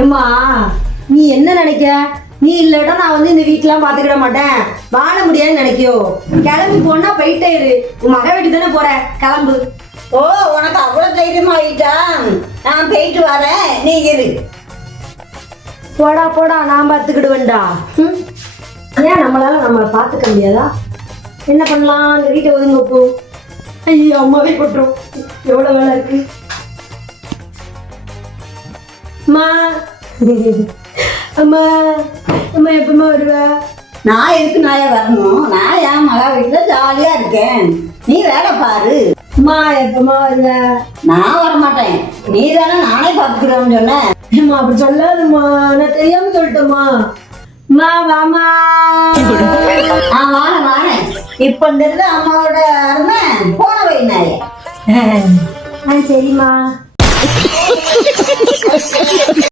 ஏம்மா நீ என்ன நினைக்க? நீ இல்லட்டா நான் வந்து இந்த வீட்டுலாம் பாத்துக்கிட மாட்டேன். வாழ முடியாதுன்னு நினைக்கியோ? கிளம்பி போனா போயிட்டே இரு. உன் மக வீட்டுக்கு தானே போற. கிளம்பு. ஓ உனக்கு அவ்வளோ தைரியமா ஆயிட்டா நான் போயிட்டு வரேன். நீ இரு. போடா போடா நான் பார்த்துக்கிடுவேன்டா. ம்? ஏன் நம்மளால நம்மளை பார்த்துக்க முடியாதா? என்ன பண்ணலாம்? இந்த வீட்டை ஒதுங்க போ. ஐயோ அம்மாவே கொட்டுறோம். எவ்வளோ வேலை இருக்கு? அம்மா. அம்மா. அம்மா எப்பமா வருவ? நான் எதுக்கு நாயே வரணும்? நான் என் மகா வீட்டில் ஜாலியாக இருக்கேன். நீ வேலை பாரு. அம்மா எப்பமா வருவ? நான் வர மாட்டேன் நீ தானே நானே பார்த்துக்கிறேன்னு சொன்னேன் அம்மா அப்படி சொல்லாதம்மா. நான் தெரியாம சொல்லிட்டேம்மா. அம்மா வாமா நான் வாரேன் வாரேன். இப்போ இருந்து அம்மாவோட இருந்தேன் போன வை நாயே ஆ சரிம்மா.